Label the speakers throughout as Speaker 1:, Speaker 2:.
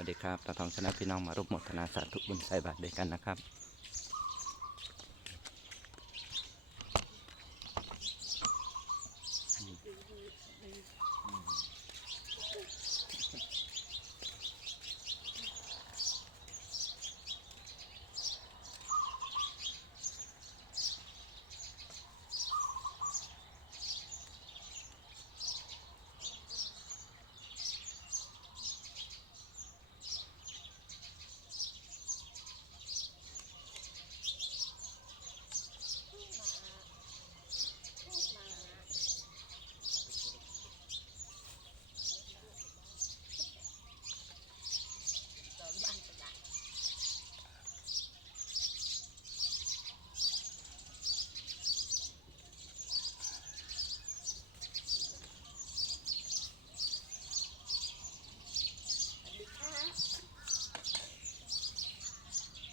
Speaker 1: วัสดีครับตาทองชนะพี่น้องมาร่วมโมทนาสาธุบุญใส่บาตรด้วยกันนะครับ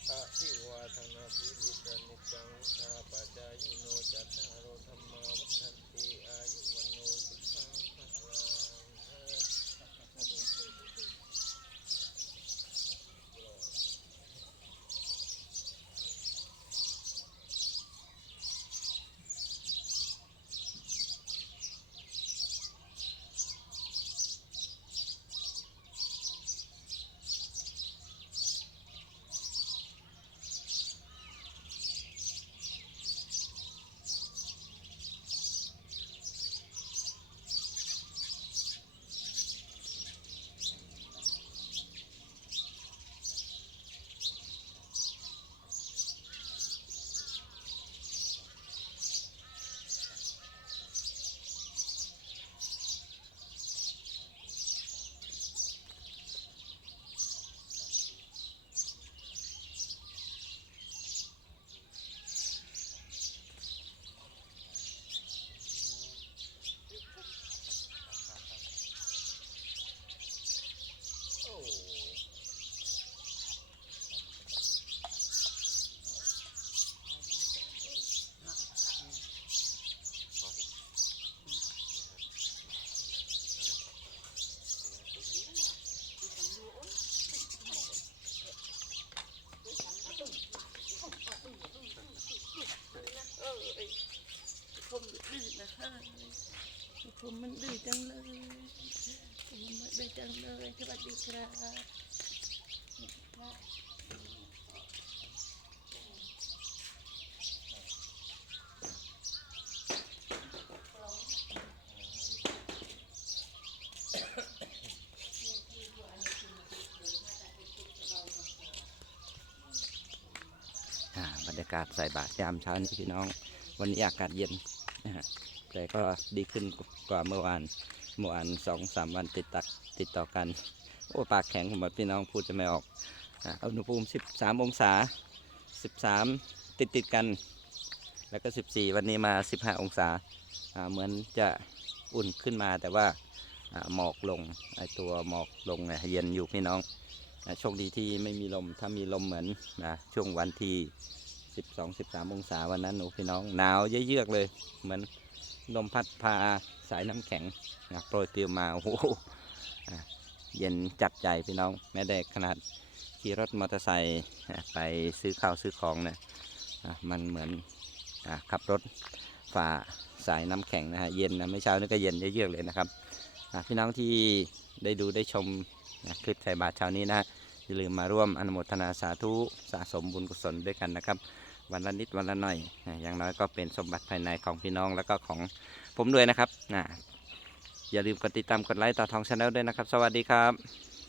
Speaker 2: อะทิวาทนา ภิริสนิจังชาปัจจายิโนจัตตารโรธรรมาวัฏันติอายุวันโนสุขังพลัง โอ้
Speaker 3: เออไอ้ผม ดื้อนะฮะผมมันดื้อจังเลยผมมันดื้อจังเลยสวัสดีครับ
Speaker 1: บรรยากาศใส่บาตรยามเช้านี้พี่น้อง วันนี้อากาศเย็นนะฮะ แต่ก็ดีขึ้นกว่าเมื่อวาน เมื่อวานสองสามวันติดตักติดต่อกัน โอ้ปากแข็งผมบอกพี่น้องพูดจะไม่ออกอ่าอุณหภูมิ 13 องศา 13 ติดติดกัน แล้วก็ 14 วันนี้มา 15 องศาอ่าเหมือนจะอุ่นขึ้นมาแต่ว่าอ่าหมอกลงไอตัวหมอกลงเย็นอยู่พี่น้องโชคดีที่ไม่มีลม ถ้ามีลมเหมือนนะช่วงวันที่ 12 13 องศาวันนั้นหนูพี่น้องหนาวเยือกเลยเหมือน ลมพัดพาสายน้ำแข็งนะโปรยปลิวมาโอ้โหเย็นจัดใจพี่น้องแม้แต่ขนาดขี่รถมอเตอร์ไซค์ไปซื้อข้าวซื้อของเนี่ยอะมันเหมือนอขับรถฝ่าสายน้ำแข็งนะฮะเย็นนะไม่เช้านี่ก็เย็นเยือกๆเลยนะครับพี่น้องที่ได้ดูได้ชมคลิปใส่บาตรเช้านี้นะอย่าลืมมาร่วมอนุโมทนาสาธุสะสมบุญกุศลด้วยกันนะครับ วันละนิดวันละหน่อย อย่างน้อยก็เป็นสมบัติภายในของพี่น้องแล้วก็ของผมด้วยนะครับ อย่าลืมกดติดตามกดไลค์ต่อทองชาแนลด้วยนะครับ สวัสดีครับ